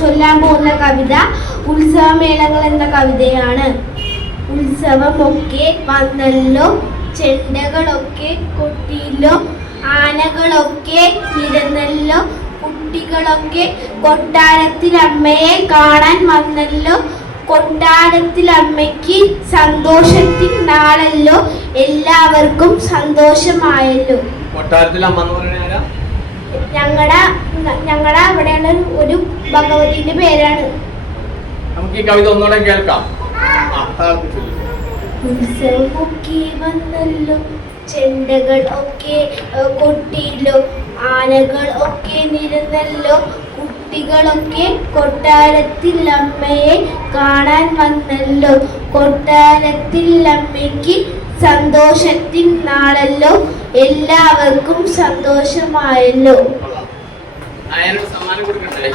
ചൊല്ലാൻ പോകുന്ന കവിത ഉത്സവമേളങ്ങൾ എന്ന കവിതയാണ്. ഉത്സവമൊക്കെ വന്നല്ലോ, ചെണ്ടകളൊക്കെ കൊട്ടിയല്ലോ, ആനകളൊക്കെ നിരന്നല്ലോ, കുട്ടികളൊക്കെ കൊട്ടാരത്തിൽ അമ്മയെ കാണാൻ വന്നല്ലോ, കൊട്ടാരത്തിൽ അമ്മയ്ക്ക് സന്തോഷത്തിൽ നാളല്ലോ, എല്ലാവർക്കും സന്തോഷമായല്ലോ. കൊട്ടാരത്തിൽ അമ്മ എന്ന് പറയുന്നത് ആരാ? ഞങ്ങളുടെ അവിടെയുള്ള ഒരു ഭഗവതിന്റെ പേരാണ്. നമുക്ക് ഈ കവിത ഒന്നുകൂടെ കേൾക്കാം. ഉത്സവമൊക്കെ വന്നല്ലോ, ചെണ്ടകൾ ഒക്കെ കൊട്ടിയല്ലോ, ആനകൾ ഒക്കെ നിരന്നല്ലോ, കുട്ടികളൊക്കെ കൊട്ടാരത്തിൽ അമ്മയെ കാണാൻ വന്നല്ലോ, കൊട്ടാരത്തിൽ അമ്മയ്ക്ക് സന്തോഷത്തിൻ നാളല്ലോ, എല്ലാവർക്കും സന്തോഷമായല്ലോ. സമ്മാനം കൊടുക്കട്ടെ.